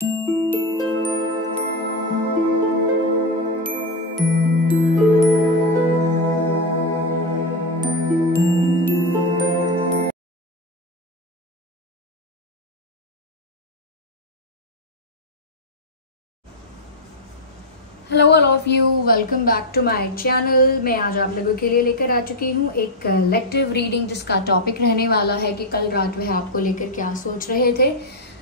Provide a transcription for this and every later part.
Hello all of you, welcome back to my channel. मैं आज आप लोगों के लिए लेकर आ चुकी हूँ एक कलेक्टिव रीडिंग, जिसका टॉपिक रहने वाला है कि कल रात वह आपको लेकर क्या सोच रहे थे,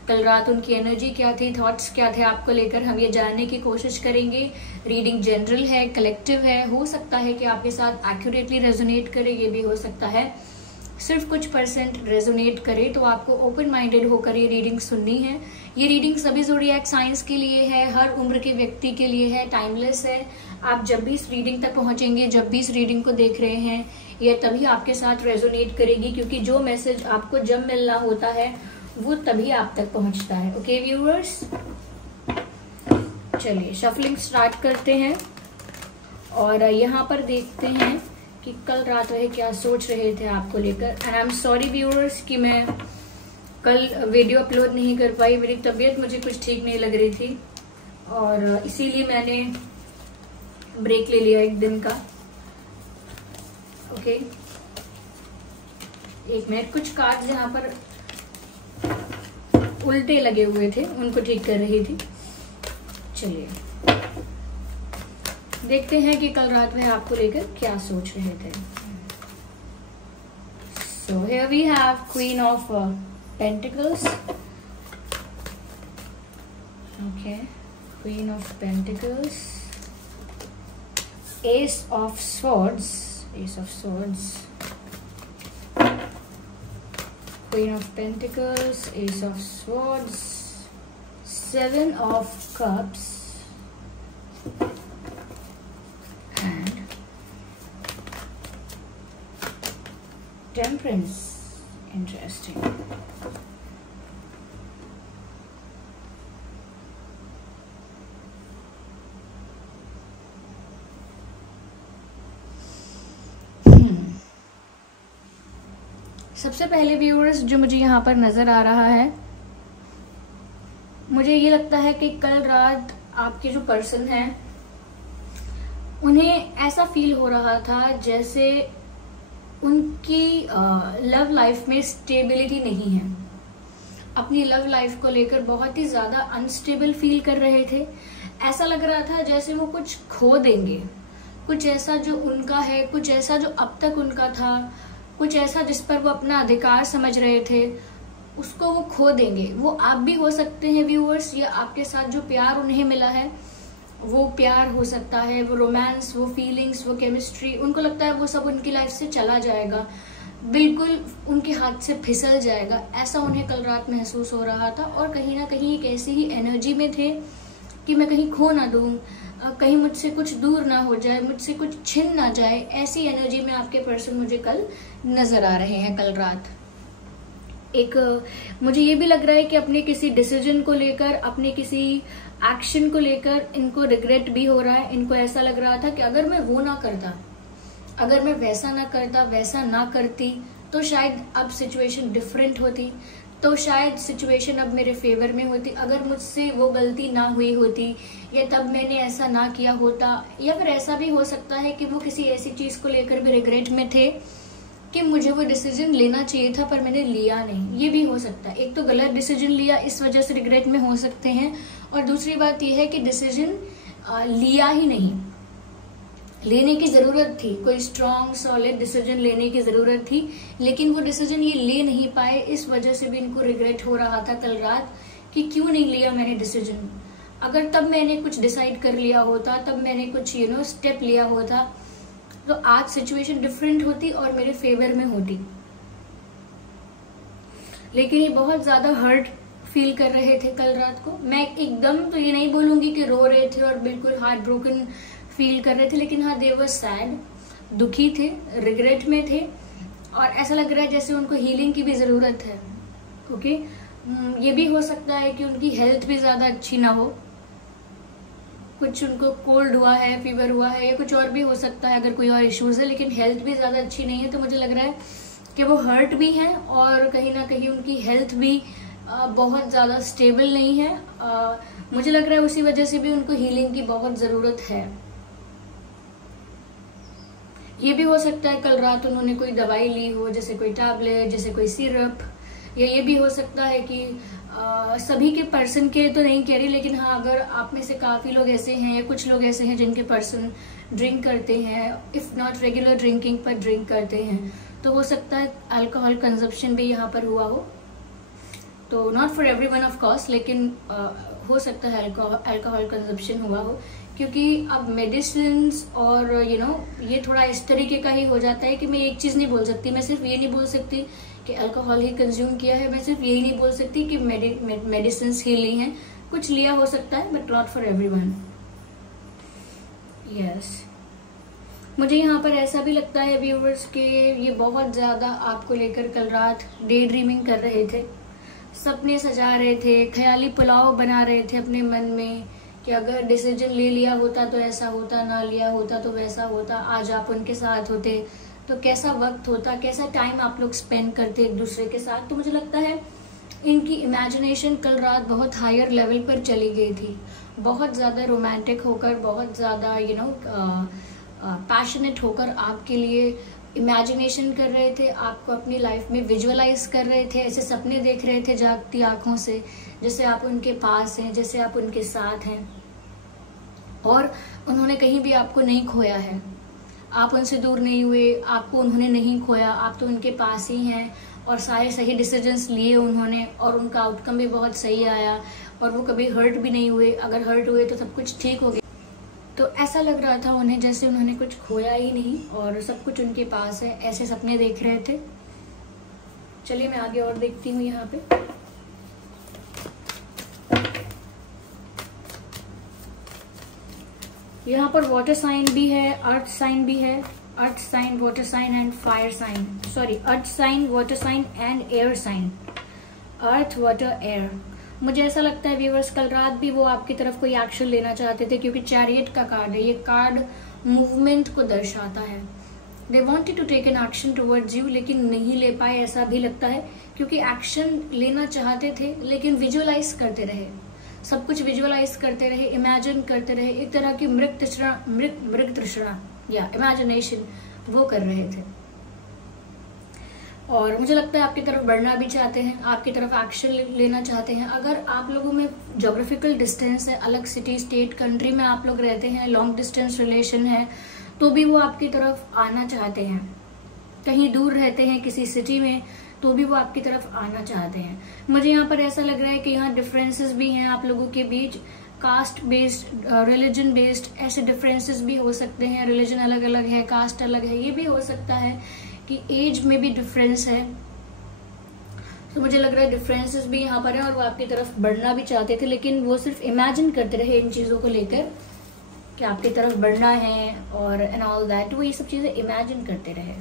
कल रात उनकी एनर्जी क्या थी, थॉट्स क्या थे आपको लेकर, हम ये जानने की कोशिश करेंगे। रीडिंग जनरल है, कलेक्टिव है, हो सकता है कि आपके साथ एक्यूरेटली रेजोनेट करे, ये भी हो सकता है सिर्फ कुछ परसेंट रेजोनेट करे। तो आपको ओपन माइंडेड होकर ये रीडिंग सुननी है। ये रीडिंग सभी ज़ोडिएक साइंस के लिए है, हर उम्र के व्यक्ति के लिए है, टाइमलेस है। आप जब भी इस रीडिंग तक पहुंचेंगे, जब भी इस रीडिंग को देख रहे हैं, ये तभी आपके साथ रेजोनेट करेगी, क्योंकि जो मैसेज आपको जब मिलना होता है वो तभी आप तक पहुंचता है। ओके व्यूअर्स, चलिए शफलिंग स्टार्ट करते हैं और यहाँ पर देखते हैं कि कल रात वह क्या सोच रहे थे आपको लेकर। And I am sorry viewers कि मैं कल वीडियो अपलोड नहीं कर पाई, मेरी तबीयत मुझे कुछ ठीक नहीं लग रही थी और इसीलिए मैंने ब्रेक ले लिया एक दिन का। ओके, एक मिनट, कुछ कार्ड जहाँ पर उल्टे लगे हुए थे उनको ठीक कर रही थी। चलिए देखते हैं कि कल रात में आपको लेकर क्या सोच रहे थे। So here we have queen of pentacles. Okay, queen of pentacles, ace of swords, ace of swords, queen of pentacles, ace of swords, seven of cups temperance. Interesting. सबसे पहले व्यूअर्स जो मुझे यहाँ पर नजर आ रहा है, मुझे ये लगता है कि कल रात आपके जो पर्सन है उन्हें ऐसा फील हो रहा था जैसे उनकी लव लाइफ में स्टेबिलिटी नहीं है। अपनी लव लाइफ को लेकर बहुत ही ज्यादा अनस्टेबल फील कर रहे थे। ऐसा लग रहा था जैसे वो कुछ खो देंगे, कुछ ऐसा जो उनका है, कुछ ऐसा जो अब तक उनका था, कुछ ऐसा जिस पर वो अपना अधिकार समझ रहे थे, उसको वो खो देंगे। वो आप भी हो सकते हैं व्यूअर्स, या आपके साथ जो प्यार उन्हें मिला है वो प्यार हो सकता है, वो रोमांस, वो फीलिंग्स, वो केमिस्ट्री, उनको लगता है वो सब उनकी लाइफ से चला जाएगा, बिल्कुल उनके हाथ से फिसल जाएगा। ऐसा उन्हें कल रात महसूस हो रहा था और कहीं ना कहीं एक ऐसी ही एनर्जी में थे कि मैं कहीं खो ना दूं, कहीं मुझसे कुछ दूर ना हो जाए, मुझसे कुछ छिन ना जाए। ऐसी एनर्जी में आपके पर्सन मुझे कल नजर आ रहे हैं कल रात। एक मुझे ये भी लग रहा है कि अपने किसी डिसीजन को लेकर, अपने किसी एक्शन को लेकर इनको रिग्रेट भी हो रहा है। इनको ऐसा लग रहा था कि अगर मैं वो ना करता, अगर मैं वैसा ना करता, वैसा ना करती, तो शायद अब सिचुएशन डिफरेंट होती, तो शायद सिचुएशन अब मेरे फेवर में होती। अगर मुझसे वो गलती ना हुई होती, या तब मैंने ऐसा ना किया होता, या फिर ऐसा भी हो सकता है कि वो किसी ऐसी चीज को लेकर भी रिग्रेट में थे कि मुझे वो डिसीजन लेना चाहिए था पर मैंने लिया नहीं। ये भी हो सकता है, एक तो गलत डिसीजन लिया इस वजह से रिग्रेट में हो सकते हैं, और दूसरी बात यह है कि डिसीजन लिया ही नहीं। लेने की जरूरत थी, कोई स्ट्रॉन्ग सॉलिड डिसीजन लेने की जरूरत थी, लेकिन वो डिसीजन ये ले नहीं पाए। इस वजह से भी इनको रिग्रेट हो रहा था कल रात कि क्यों नहीं लिया मैंने डिसीजन। अगर तब मैंने कुछ डिसाइड कर लिया होता, तब मैंने कुछ स्टेप लिया होता, तो आज सिचुएशन डिफरेंट होती और मेरे फेवर में होती। लेकिन ये बहुत ज्यादा हर्ट फील कर रहे थे कल रात को। मैं एकदम तो ये नहीं बोलूंगी कि रो रहे थे और बिल्कुल हार्ट ब्रोकन फील कर रहे थे, लेकिन हाँ, दे वर सैड, दुखी थे, रिग्रेट में थे, और ऐसा लग रहा है जैसे उनको हीलिंग की भी जरूरत है। ओके, ये भी हो सकता है कि उनकी हेल्थ भी ज्यादा अच्छी ना हो, कुछ उनको कोल्ड हुआ है, फीवर हुआ है, या कुछ और भी हो सकता है अगर कोई और इश्यूज है, लेकिन हेल्थ भी ज्यादा अच्छी नहीं है। तो मुझे लग रहा है कि वो हर्ट भी हैं और कहीं ना कहीं उनकी हेल्थ भी बहुत ज़्यादा स्टेबल नहीं है। मुझे लग रहा है उसी वजह से भी उनको हीलिंग की बहुत ज़रूरत है। ये भी हो सकता है कल रात उन्होंने कोई दवाई ली हो, जैसे कोई टैबलेट, जैसे कोई सिरप, या ये भी हो सकता है कि सभी के पर्सन के तो नहीं कह रही, लेकिन हाँ अगर आप में से काफ़ी लोग ऐसे हैं या कुछ लोग ऐसे हैं जिनके पर्सन ड्रिंक करते हैं, इफ़ नॉट रेगुलर ड्रिंकिंग पर ड्रिंक करते हैं, तो हो सकता है अल्कोहल कंजप्शन भी यहाँ पर हुआ हो। तो not for everyone of course, लेकिन हो सकता है अल्कोहल कंजप्शन हुआ हो, क्योंकि अब मेडिसिन और ये थोड़ा इस तरीके का ही हो जाता है कि मैं एक चीज़ नहीं बोल सकती। मैं सिर्फ ये नहीं बोल सकती कि अल्कोहल ही कंज्यूम किया है, मैं सिर्फ यही नहीं बोल सकती कि मेडिसिन ही ली हैं। कुछ लिया हो सकता है but not for everyone. Yes, मुझे यहाँ पर ऐसा भी लगता है व्यूवर्स के ये बहुत ज़्यादा आपको लेकर कल रात डे ड्रीमिंग कर रहे थे, सपने सजा रहे थे, ख्याली पुलाव बना रहे थे अपने मन में कि अगर डिसीजन ले लिया होता तो ऐसा होता, ना लिया होता तो वैसा होता, आज आप उनके साथ होते तो कैसा वक्त होता, कैसा टाइम आप लोग स्पेंड करते एक दूसरे के साथ। तो मुझे लगता है इनकी इमेजिनेशन कल रात बहुत हायर लेवल पर चली गई थी, बहुत ज़्यादा रोमांटिक होकर, बहुत ज़्यादा पैशनेट होकर आपके लिए इमेजिनेशन कर रहे थे, आपको अपनी लाइफ में विजुअलाइज कर रहे थे, ऐसे सपने देख रहे थे जागती आंखों से, जैसे आप उनके पास हैं, जैसे आप उनके साथ हैं, और उन्होंने कहीं भी आपको नहीं खोया है, आप उनसे दूर नहीं हुए, आपको उन्होंने नहीं खोया, आप तो उनके पास ही हैं, और सारे सही डिसीजंस लिए उन्होंने और उनका आउटकम भी बहुत सही आया, और वो कभी हर्ट भी नहीं हुए। अगर हर्ट हुए तो सब कुछ ठीक हो गया। तो ऐसा लग रहा था उन्हें जैसे उन्होंने कुछ खोया ही नहीं और सब कुछ उनके पास है, ऐसे सपने देख रहे थे। चलिए मैं आगे और देखती हूँ यहाँ पे। यहाँ पर वाटर साइन भी है, अर्थ साइन भी है, earth sign, water sign and fire sign, sorry earth sign, water sign and air sign, earth, water, air. मुझे ऐसा लगता है व्यूअर्स कल रात भी वो आपकी तरफ कोई एक्शन लेना चाहते थे, क्योंकि चैरियट का कार्ड है, ये कार्ड मूवमेंट को दर्शाता है। They wanted to take an action towards you, लेकिन नहीं ले पाए, ऐसा भी लगता है, क्योंकि एक्शन लेना चाहते थे लेकिन विजुअलाइज करते रहे, सब कुछ विजुअलाइज करते रहे, इमेजिन करते रहे, एक तरह की मृग तृष्णा या इमेजिनेशन वो कर रहे थे। और मुझे लगता है आपकी तरफ बढ़ना भी चाहते हैं, आपकी तरफ एक्शन लेना चाहते हैं। अगर आप लोगों में ज्योग्राफिकल डिस्टेंस है, अलग सिटी, स्टेट, कंट्री में आप लोग रहते हैं, लॉन्ग डिस्टेंस रिलेशन है, तो भी वो आपकी तरफ आना चाहते हैं। कहीं दूर रहते हैं किसी सिटी में, तो भी वो आपकी तरफ आना चाहते हैं। मुझे यहाँ पर ऐसा लग रहा है कि यहाँ डिफरेंसेस भी हैं आप लोगों के बीच, कास्ट बेस्ड, रिलीजन बेस्ड, ऐसे डिफरेंसेस भी हो सकते हैं। रिलीजन अलग अलग है, कास्ट अलग है, ये भी हो सकता है कि एज में भी डिफरेंस है। तो मुझे लग रहा है डिफरेंसेस भी यहाँ पर है और वो आपकी तरफ बढ़ना भी चाहते थे, लेकिन वो सिर्फ इमेजिन करते रहे इन चीज़ों को लेकर कि आपकी तरफ बढ़ना है और एंड ऑल दैट, वो ये सब चीज़ें इमेजिन करते रहे।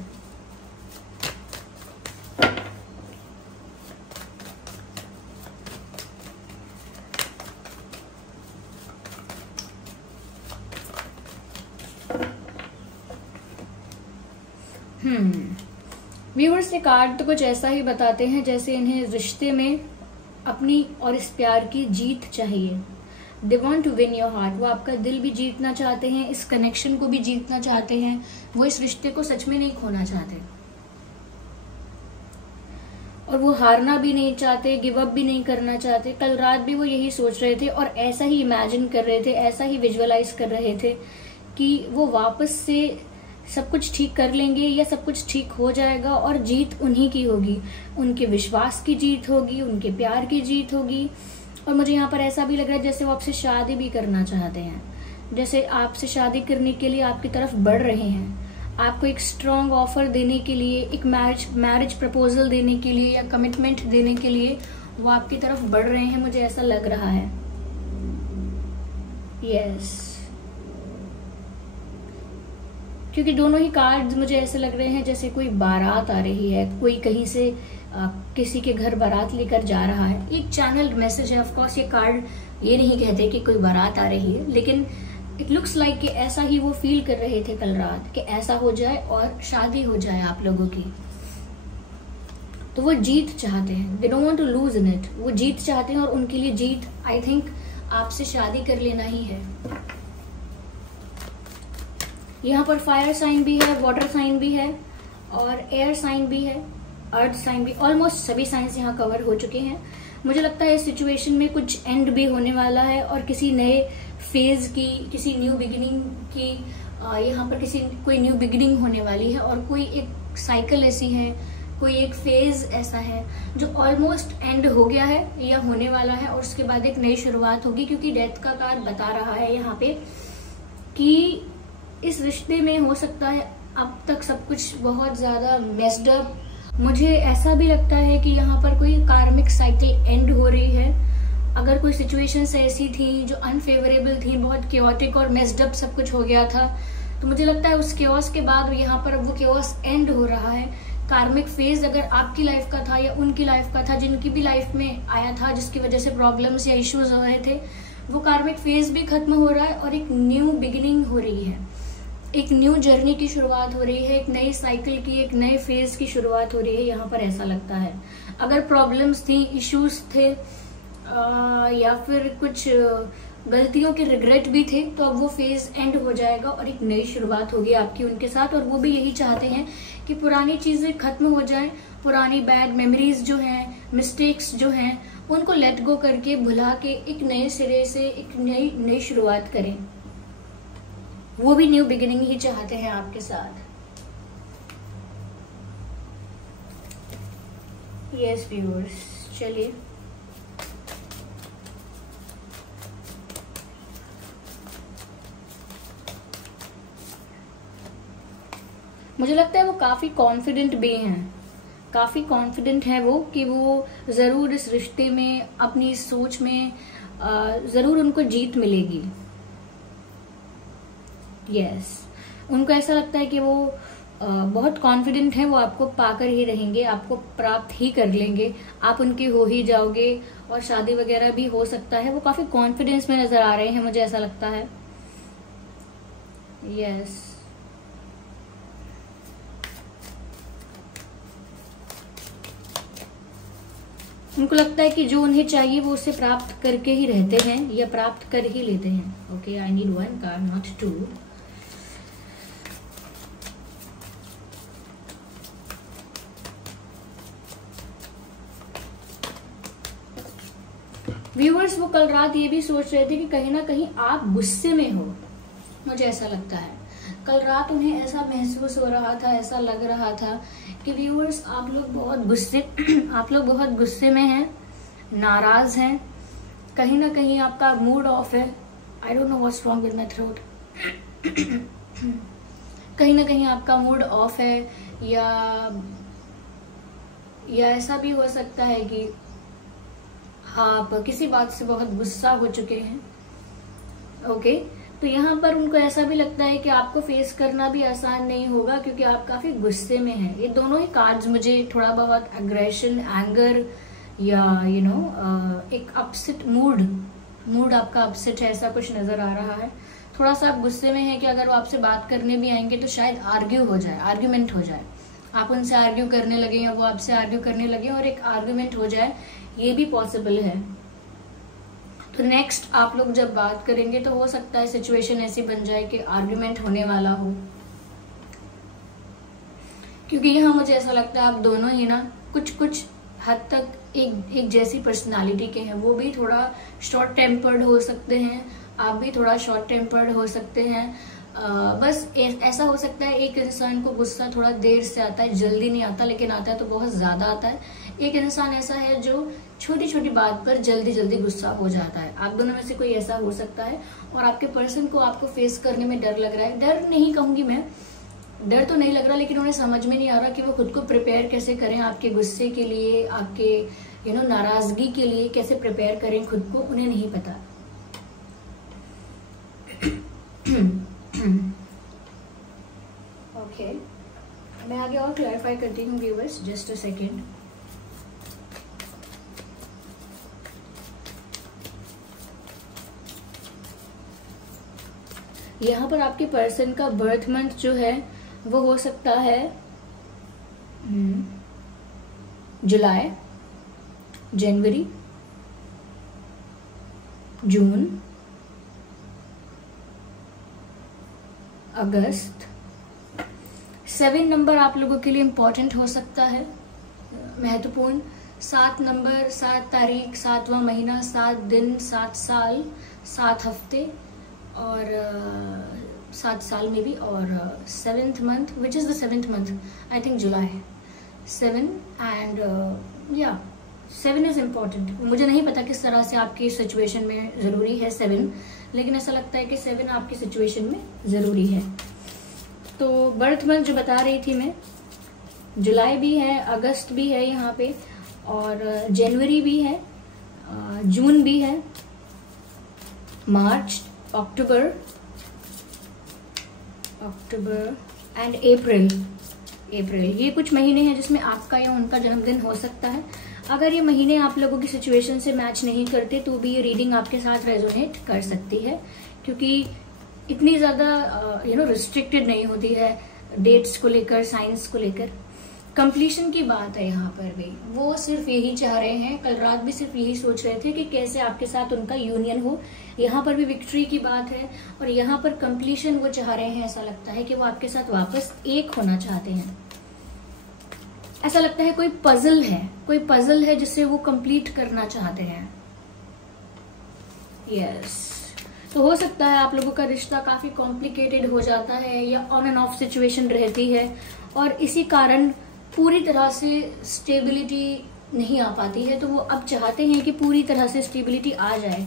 व्यूअर्स ये कार्ड तो कुछ ऐसा ही बताते हैं जैसे इन्हें रिश्ते में अपनी और इस प्यार की जीत चाहिए। They want to win your heart, वो आपका दिल भी जीतना चाहते हैं, इस कनेक्शन को भी जीतना चाहते हैं, वो इस रिश्ते को सच में नहीं खोना चाहते और वो हारना भी नहीं चाहते, गिव अप भी नहीं करना चाहते। कल रात भी वो यही सोच रहे थे और ऐसा ही इमेजिन कर रहे थे, ऐसा ही विजुअलाइज कर रहे थे कि वो वापस से सब कुछ ठीक कर लेंगे या सब कुछ ठीक हो जाएगा और जीत उन्हीं की होगी, उनके विश्वास की जीत होगी, उनके प्यार की जीत होगी। और मुझे यहाँ पर ऐसा भी लग रहा है जैसे वो आपसे शादी भी करना चाहते हैं, जैसे आपसे शादी करने के लिए आपकी तरफ बढ़ रहे हैं, आपको एक स्ट्रॉन्ग ऑफर देने के लिए, एक मैरिज प्रपोजल देने के लिए या कमिटमेंट देने के लिए वो आपकी तरफ बढ़ रहे हैं, मुझे ऐसा लग रहा है। यस, क्योंकि दोनों ही कार्ड्स मुझे ऐसे लग रहे हैं जैसे कोई बारात आ रही है, कोई कहीं से किसी के घर बारात लेकर जा रहा है। एक चैनल्ड मैसेज है, ऑफ कोर्स ये कार्ड ये नहीं कहते कि कोई बारात आ रही है, लेकिन इट लुक्स लाइक कि ऐसा ही वो फील कर रहे थे कल रात कि ऐसा हो जाए और शादी हो जाए आप लोगों की। तो वो जीत चाहते हैं, they don't want to lose in it, वो जीत चाहते हैं और उनके लिए जीत आई थिंक आपसे शादी कर लेना ही है। यहाँ पर फायर साइन भी है, वाटर साइन भी है और एयर साइन भी है, अर्थ साइन भी, ऑलमोस्ट सभी साइंस यहाँ कवर हो चुके हैं। मुझे लगता है इस सिचुएशन में कुछ एंड भी होने वाला है और किसी नए फेज की, किसी न्यू बिगिनिंग की यहाँ पर कोई न्यू बिगिनिंग होने वाली है और कोई एक साइकिल ऐसी है, कोई एक फेज ऐसा है जो ऑलमोस्ट एंड हो गया है या होने वाला है और उसके बाद एक नई शुरुआत होगी। क्योंकि डेथ का कार्ड बता रहा है यहाँ पे कि इस रिश्ते में हो सकता है अब तक सब कुछ बहुत ज्यादा मेस्ड अप। मुझे ऐसा भी लगता है कि यहाँ पर कोई कार्मिक साइकिल एंड हो रही है। अगर कोई सिचुएशंस ऐसी थी जो अनफेवरेबल थी, बहुत क्योटिक और मेस्ड अप सब कुछ हो गया था, तो मुझे लगता है उस क्योस के बाद यहाँ पर वो क्योस एंड हो रहा है। कार्मिक फेज अगर आपकी लाइफ का था या उनकी लाइफ का था, जिनकी भी लाइफ में आया था जिसकी वजह से प्रॉब्लम्स या इश्यूज हो रहे थे, वो कार्मिक फेज भी खत्म हो रहा है और एक न्यू बिगिनिंग हो रही है, एक न्यू जर्नी की शुरुआत हो रही है, एक नई साइकिल की, एक नए फेज की शुरुआत हो रही है। यहाँ पर ऐसा लगता है अगर प्रॉब्लम्स थी, इश्यूज थे या फिर कुछ गलतियों के रिग्रेट भी थे, तो अब वो फेज एंड हो जाएगा और एक नई शुरुआत होगी आपकी उनके साथ। और वो भी यही चाहते हैं कि पुरानी चीजें खत्म हो जाएं, पुरानी बैड मेमोरीज जो हैं, मिस्टेक्स जो हैं, उनको लेट गो करके भुला के एक नए सिरे से एक नई शुरुआत करें। वो भी न्यू बिगिनिंग ही चाहते हैं आपके साथ। यस व्यूअर्स, चलिए मुझे लगता है वो काफी कॉन्फिडेंट भी हैं, काफी कॉन्फिडेंट है वो कि वो जरूर इस रिश्ते में, अपनी सोच में जरूर उनको जीत मिलेगी। यस, उनको ऐसा लगता है कि वो बहुत कॉन्फिडेंट है, वो आपको पाकर ही रहेंगे, आपको प्राप्त ही कर लेंगे, आप उनके हो ही जाओगे और शादी वगैरह भी हो सकता है। वो काफी कॉन्फिडेंस में नजर आ रहे हैं, मुझे ऐसा लगता है। यस, उनको लगता है कि जो उन्हें चाहिए वो उसे प्राप्त करके ही रहते हैं या प्राप्त कर ही लेते हैं। Okay, I need one card, not two. Viewers, वो कल रात ये भी सोच रहे थे कि कहीं ना कहीं आप गुस्से में हो, मुझे ऐसा लगता है। कल रात उन्हें ऐसा महसूस हो रहा था, ऐसा लग रहा था कि व्यूअर्स आप लोग बहुत गुस्से में हैं, नाराज हैं, कहीं ना कहीं आपका मूड ऑफ है। I don't know what's wrong with my throat. कहीं ना कहीं आपका मूड ऑफ है या ऐसा भी हो सकता है कि आप किसी बात से बहुत गुस्सा हो चुके हैं। ओके, तो यहाँ पर उनको ऐसा भी लगता है कि आपको फेस करना भी आसान नहीं होगा क्योंकि आप काफी गुस्से में हैं। ये दोनों ही कार्ड्स मुझे थोड़ा बहुत एग्रेशन, एंगर या एक अपसेट मूड आपका अपसेट है, ऐसा कुछ नजर आ रहा है। थोड़ा सा आप गुस्से में हैं कि अगर वो आपसे बात करने भी आएंगे तो शायद आर्ग्यूमेंट हो जाए, आप उनसे आर्ग्यू करने लगे या वो आपसे आर्ग्यू करने लगे और एक आर्ग्यूमेंट हो जाए, ये भी पॉसिबल है। तो नेक्स्ट आप लोग जब बात करेंगे तो हो सकता है सिचुएशन ऐसी बन जाए कि आर्ग्यूमेंट होने वाला हो, क्योंकि यहाँ मुझे ऐसा लगता है आप दोनों ही ना कुछ हद तक एक जैसी पर्सनालिटी के हैं। वो भी थोड़ा शॉर्ट टेम्पर्ड हो सकते हैं, आप भी थोड़ा शॉर्ट टेम्पर्ड हो सकते हैं। बस ऐसा हो सकता है एक इंसान को गुस्सा थोड़ा देर से आता है, जल्दी नहीं आता, लेकिन आता है तो बहुत ज्यादा आता है। एक इंसान ऐसा है जो छोटी छोटी बात पर जल्दी गुस्सा हो जाता है। आप दोनों में से कोई ऐसा हो सकता है और आपके पर्सन को आपको फेस करने में डर लग रहा है। डर नहीं कहूंगी मैं, डर तो नहीं लग रहा, लेकिन उन्हें समझ में नहीं आ रहा कि वो खुद को प्रिपेयर कैसे करें आपके गुस्से के लिए, आपके नाराजगी के लिए कैसे प्रिपेयर करें खुद को, उन्हें नहीं पता। ओके, मैं आगे और क्लैरिफाई करती हूँ व्यूअर्स, जस्ट अ सेकेंड। यहाँ पर आपके पर्सन का बर्थ मंथ जो है वो हो सकता है जुलाई, जनवरी, जून, अगस्त। 7 नंबर आप लोगों के लिए इम्पोर्टेंट हो सकता है, महत्वपूर्ण। 7 नंबर, 7 तारीख, 7वां महीना, 7 दिन, 7 साल, 7 हफ्ते और 7 साल में भी, और 7th month, which is the 7th month, I think July है। 7 एंड या 7 इज़ इम्पॉर्टेंट। मुझे नहीं पता किस तरह से आपकी सिचुएशन में ज़रूरी है 7, लेकिन ऐसा लगता है कि 7 आपकी सिचुएशन में ज़रूरी है। तो बर्थ मंथ जो बता रही थी मैं, जुलाई भी है, अगस्त भी है यहाँ पे, और जनवरी भी है, जून भी है, मार्च, अक्टूबर एंड अप्रैल। ये कुछ महीने हैं जिसमें आपका या उनका जन्मदिन हो सकता है। अगर ये महीने आप लोगों की सिचुएशन से मैच नहीं करते तो भी ये रीडिंग आपके साथ रेजोनेट कर सकती है, क्योंकि इतनी ज़्यादा रिस्ट्रिक्टेड नहीं होती है डेट्स को लेकर, साइंस को लेकर। कंप्लीशन की बात है यहाँ पर भी, वो सिर्फ यही चाह रहे हैं, कल रात भी सिर्फ यही सोच रहे थे कि कैसे आपके साथ उनका यूनियन हो। यहाँ पर भी विक्ट्री की बात है, और यहाँ पर कंप्लीशन वो चाह रहे हैं। ऐसा लगता है कि वो आपके साथ वापस एक होना चाहते हैं। ऐसा लगता है कोई पजल है जिसे वो कंप्लीट करना चाहते हैं। यस, तो हो सकता है आप लोगों का रिश्ता काफी कॉम्प्लिकेटेड हो जाता है या ऑन एंड ऑफ सिचुएशन रहती है, और इसी कारण पूरी तरह से स्टेबिलिटी नहीं आ पाती है। तो वो अब चाहते हैं कि पूरी तरह से स्टेबिलिटी आ जाए।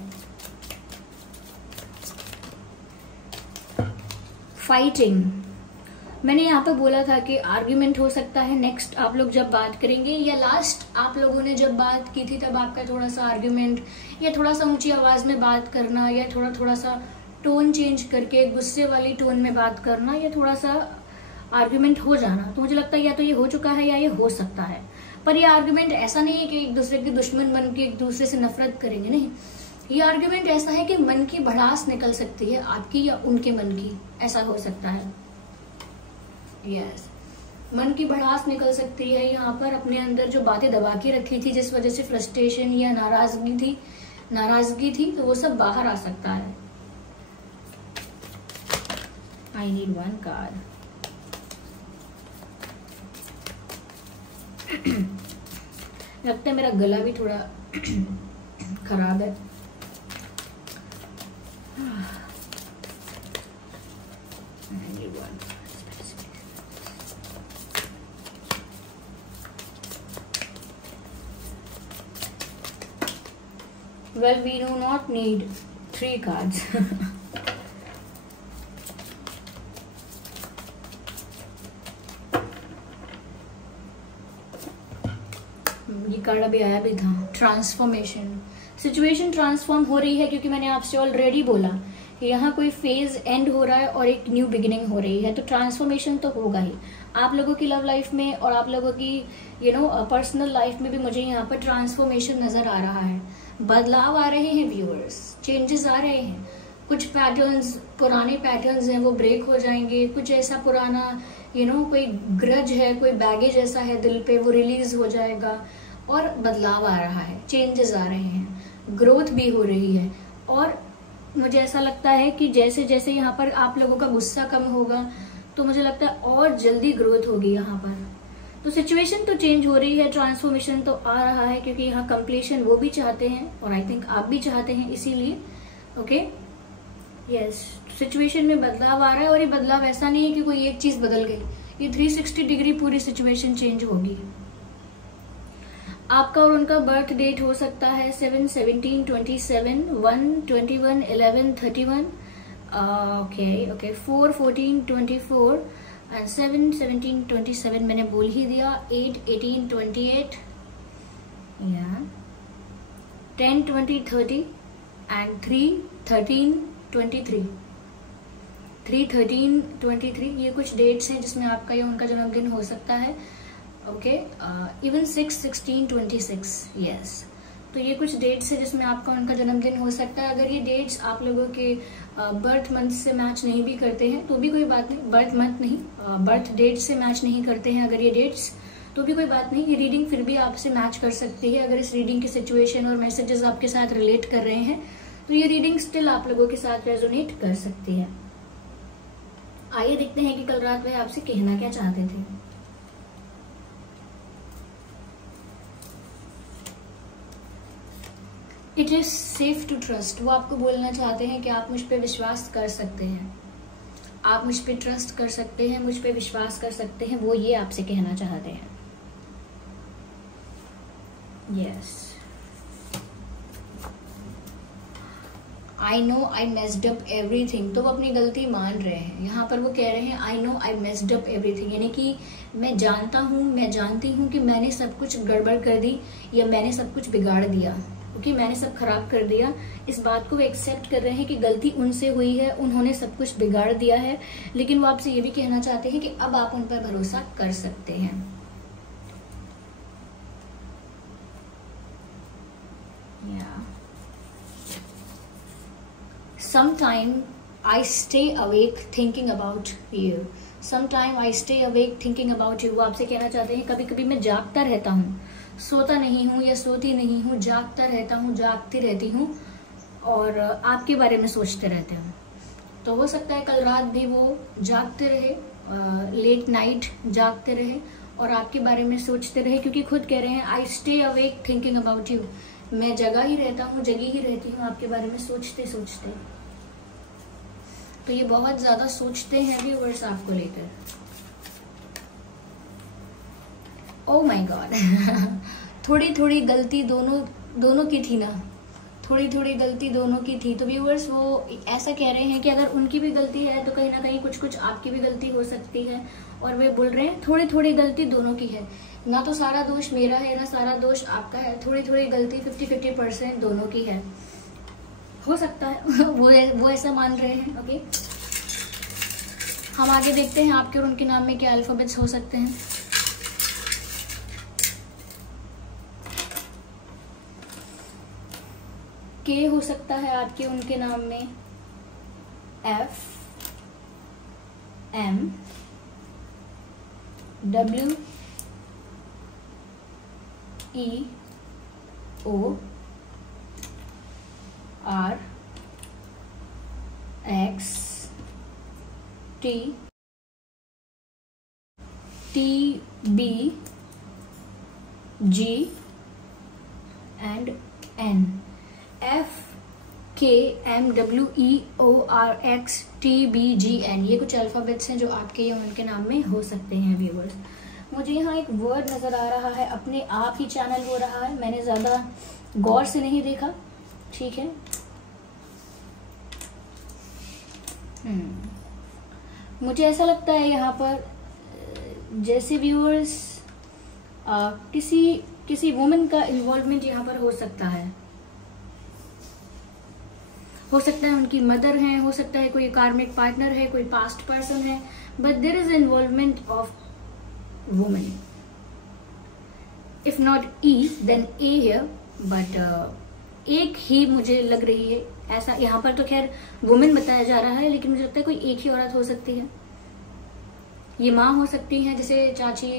फाइटिंग, मैंने यहाँ पर बोला था कि आर्ग्यूमेंट हो सकता है नेक्स्ट आप लोग जब बात करेंगे, या लास्ट आप लोगों ने जब बात की थी तब आपका थोड़ा सा आर्ग्यूमेंट, या थोड़ा सा ऊंची आवाज में बात करना, या थोड़ा सा टोन चेंज करके गुस्से वाली टोन में बात करना, या थोड़ा सा आर्ग्यूमेंट हो जाना। तो मुझे लगता है या तो ये हो चुका है या ये हो सकता है। पर ये आर्ग्यूमेंट ऐसा नहीं है कि एक दूसरे के दुश्मन बन के एक दूसरे से नफरत करेंगे, नहीं। ये आर्ग्यूमेंट ऐसा है कि मन की भड़ास निकल सकती है आपकी या उनके मन की, ऐसा हो सकता है। यस, मन की भड़ास निकल सकती है यहाँ पर। अपने अंदर जो बातें दबा के रखी थी, जिस वजह से फ्रस्ट्रेशन या नाराजगी थी, तो वो सब बाहर आ सकता है। I need 1 card. लगता है मेरा गला भी थोड़ा खराब है। Well, we do not need 3 cards. ये कार्ड अभी आया भी था, ट्रांसफॉर्मेशन। सिचुएशन ट्रांसफॉर्म हो रही है, क्योंकि मैंने आपसे ऑलरेडी बोला कि यहाँ कोई फेज एंड हो रहा है और एक न्यू बिगिनिंग हो रही है, तो ट्रांसफॉर्मेशन तो होगा ही आप लोगों की लव लाइफ में, और आप लोगों की पर्सनल लाइफ में भी। मुझे यहाँ पर ट्रांसफॉर्मेशन नजर आ रहा है, बदलाव आ रहे हैं व्यूअर्स, चेंजेस आ रहे हैं। कुछ पैटर्न्स, पुराने पैटर्न्स हैं, वो ब्रेक हो जाएंगे। कुछ ऐसा पुराना कोई ग्रज है, कोई बैगेज ऐसा है दिल पे, वो रिलीज हो जाएगा, और बदलाव आ रहा है, चेंजेस आ रहे हैं, ग्रोथ भी हो रही है। और मुझे ऐसा लगता है कि जैसे जैसे यहाँ पर आप लोगों का गुस्सा कम होगा, तो मुझे लगता है और जल्दी ग्रोथ होगी यहाँ पर। तो सिचुएशन तो चेंज हो रही है, ट्रांसफॉर्मेशन तो आ रहा है, क्योंकि यहाँ कंप्लीशन वो भी चाहते हैं, और आई थिंक आप भी चाहते हैं, इसीलिए। ओके, यस, सिचुएशन में बदलाव आ रहा है, और ये बदलाव ऐसा नहीं है कि कोई एक चीज बदल गई, ये 360 डिग्री पूरी सिचुएशन चेंज होगी। आपका और उनका बर्थ डेट हो सकता है 7, 17, 27, 1, 21, 11, 31, ओके 4, 14, 24 एंड 7, 17, 27 मैंने बोल ही दिया। 8, 18, 28, 10, 20, 30 एंड 3, 13, 23। 3, 13, 23 ये कुछ डेट्स हैं जिसमें आपका या उनका जन्मदिन हो सकता है। Okay, even 6, 16, 26, yes. तो ये कुछ डेट्स है जिसमें आपका उनका जन्मदिन हो सकता है। अगर ये डेट्स आप लोगों के बर्थ मंथ से मैच नहीं भी करते हैं तो भी कोई बात नहीं, बर्थ मंथ नहीं, बर्थ डेट से मैच नहीं करते हैं अगर ये डेट्स, तो भी कोई बात नहीं, ये रीडिंग फिर भी आपसे मैच कर सकती है। अगर इस रीडिंग की सिचुएशन और मैसेजेस आपके साथ रिलेट कर रहे हैं तो ये रीडिंग स्टिल आप लोगों के साथ रेजोनेट कर सकती है। आइए देखते हैं कि कल रात वह आपसे कहना क्या चाहते थे। It is safe to trust. वो आपको बोलना चाहते हैं कि आप मुझ पे विश्वास कर सकते हैं, आप मुझ पे ट्रस्ट कर सकते हैं, मुझ पे विश्वास कर सकते हैं, वो ये आपसे कहना चाहते हैं। Yes, I know I messed up everything. तो वो अपनी गलती मान रहे हैं। यहाँ पर वो कह रहे हैं I know I messed up everything, यानी कि मैं जानता हूँ, मैं जानती हूँ कि मैंने सब कुछ गड़बड़ कर दी या मैंने सब कुछ बिगाड़ दिया, क्योंकि मैंने सब खराब कर दिया। इस बात को वो एक्सेप्ट कर रहे हैं कि गलती उनसे हुई है, उन्होंने सब कुछ बिगाड़ दिया है, लेकिन वो आपसे ये भी कहना चाहते हैं कि अब आप उन पर भरोसा कर सकते हैं। Sometime I stay awake thinking about you. Sometime I stay awake thinking about you. वो आपसे कहना चाहते हैं कभी कभी मैं जागता रहता हूँ, सोता नहीं हूँ या सोती नहीं हूँ, जागता रहता हूँ, जागती रहती हूँ और आपके बारे में सोचते रहते हूँ। तो हो सकता है कल रात भी वो जागते रहे, लेट नाइट जागते रहे और आपके बारे में सोचते रहे, क्योंकि खुद कह रहे हैं I stay awake thinking about you. मैं जगा ही रहता हूँ, जगी ही रहती हूँ आपके बारे में सोचते सोचते। तो ये बहुत ज्यादा सोचते हैं व्यूअर्स आपको लेकर। ओह माय गॉड, थोड़ी थोड़ी गलती दोनों की थी ना, थोड़ी थोड़ी गलती दोनों की थी। तो व्यूअर्स वो ऐसा कह रहे हैं कि अगर उनकी भी गलती है तो कहीं ना कहीं कुछ कुछ आपकी भी गलती हो सकती है, और वे बोल रहे हैं थोड़ी थोड़ी गलती दोनों की है, ना तो सारा दोष मेरा है ना सारा दोष आपका है, थोड़ी थोड़ी गलती 50-50% दोनों की है। हो सकता है वो ऐसा मान रहे हैं। ओके, हम आगे देखते हैं आपके और उनके नाम में क्या अल्फाबेट्स हो सकते हैं। के हो सकता है आपके उनके नाम में, F M W E O R X T T B G and N। F K M W E O R X T B G N, ये कुछ अल्फाबेट्स हैं जो आपके या उनके नाम में हो सकते हैं व्यूअर्स। मुझे यहाँ एक वर्ड नजर आ रहा है, अपने आप ही चैनल हो रहा है, मैंने ज्यादा गौर से नहीं देखा, ठीक है। मुझे ऐसा लगता है यहाँ पर जैसे व्यूअर्स किसी वुमन का इन्वॉल्वमेंट यहाँ पर हो सकता है। हो सकता है उनकी मदर है, हो सकता है कोई कार्मिक पार्टनर है, कोई पास्ट पर्सन है, but there is involvement of woman. If not E then A here, but एक ही मुझे लग रही है ऐसा। यहाँ पर तो खैर वुमेन बताया जा रहा है, लेकिन मुझे लगता है कोई एक ही औरत हो सकती है। ये माँ हो सकती है, जैसे चाची,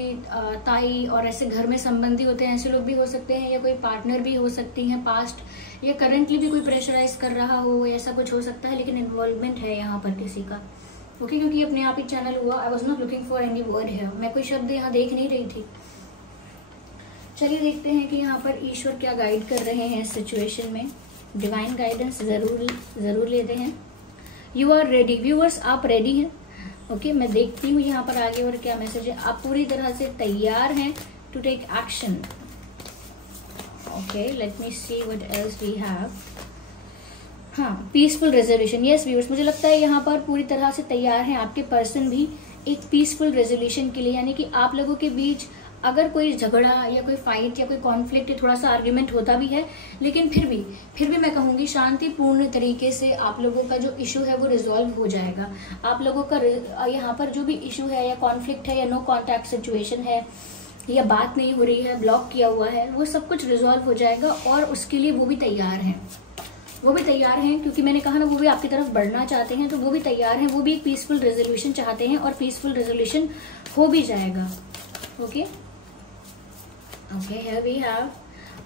ताई और ऐसे घर में संबंधी होते हैं, ऐसे लोग भी हो सकते हैं, या कोई पार्टनर भी हो सकती हैं पास्ट, या करंटली भी कोई प्रेशराइज कर रहा हो, ऐसा कुछ हो सकता है, लेकिन इन्वॉल्वमेंट है यहाँ पर किसी का। ओके, क्योंकि अपने आप ही चैनल हुआ। I was not looking for any word है, मैं कोई शब्द यहाँ देख नहीं रही थी। चलिए देखते हैं कि यहाँ पर ईश्वर क्या गाइड कर रहे हैं इस सिचुएशन में। डिवाइन गाइडेंस जरूर लेते हैं। यू आर रेडी व्यूअर्स, आप रेडी हैं। ओके, मैं देखती हूँ यहाँ पर आगे और क्या मैसेज है। आप पूरी तरह से तैयार हैं to take action. Okay, let me see what else we have. हाँ, पीसफुल रेजोल्यूशन। यस व्यूअर्स, मुझे लगता है यहाँ पर पूरी तरह से तैयार हैं आपके पर्सन भी एक पीसफुल रेजोल्यूशन के लिए, यानी कि आप लोगों के बीच अगर कोई झगड़ा या कोई फाइट या कोई कॉन्फ्लिक्ट या थोड़ा सा आर्ग्यूमेंट होता भी है, लेकिन फिर भी मैं कहूंगी शांतिपूर्ण तरीके से आप लोगों का जो इशू है वो रिजॉल्व हो जाएगा। आप लोगों का यहाँ पर जो भी इशू है या कॉन्फ्लिक्ट है या नो कॉन्टैक्ट सिचुएशन है या बात नहीं हो रही है, ब्लॉक किया हुआ है, वो सब कुछ रिजॉल्व हो जाएगा। और उसके लिए वो भी तैयार हैं, क्योंकि मैंने कहा ना वो भी आपकी तरफ बढ़ना चाहते हैं, तो वो भी तैयार हैं। वो भी एक पीसफुल रेजोल्यूशन चाहते हैं और पीसफुल रेजोल्यूशन हो भी जाएगा। Okay, okay, here we have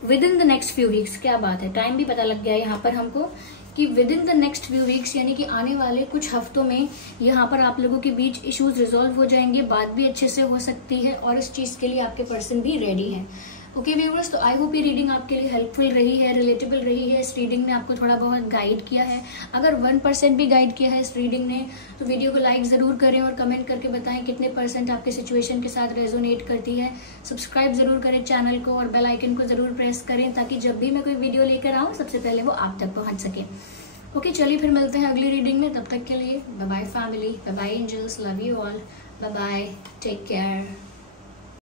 within the next few weeks. क्या बात है, टाइम भी पता लग गया यहाँ पर हमको कि with in the next few weeks, यानी कि आने वाले कुछ हफ्तों में यहाँ पर आप लोगों के बीच इश्यूज रिजॉल्व हो जाएंगे, बात भी अच्छे से हो सकती है और इस चीज के लिए आपके पर्सन भी रेडी है। ओके व्यूअर्स, तो आई होप ये रीडिंग आपके लिए हेल्पफुल रही है, रिलेटेबल रही है। इस रीडिंग ने आपको थोड़ा बहुत गाइड किया है। अगर 1% भी गाइड किया है इस रीडिंग ने, तो वीडियो को लाइक जरूर करें और कमेंट करके बताएं कितने % आपके सिचुएशन के साथ रेजोनेट करती है। सब्सक्राइब जरूर करें चैनल को और बेल आइकन को जरूर प्रेस करें ताकि जब भी मैं कोई वीडियो लेकर आऊँ सबसे पहले वो आप तक पहुंच सके। ओके, चलिए फिर मिलते हैं अगली रीडिंग में। तब तक के लिए bye bye family, bye bye angels, love you all, bye bye, take care.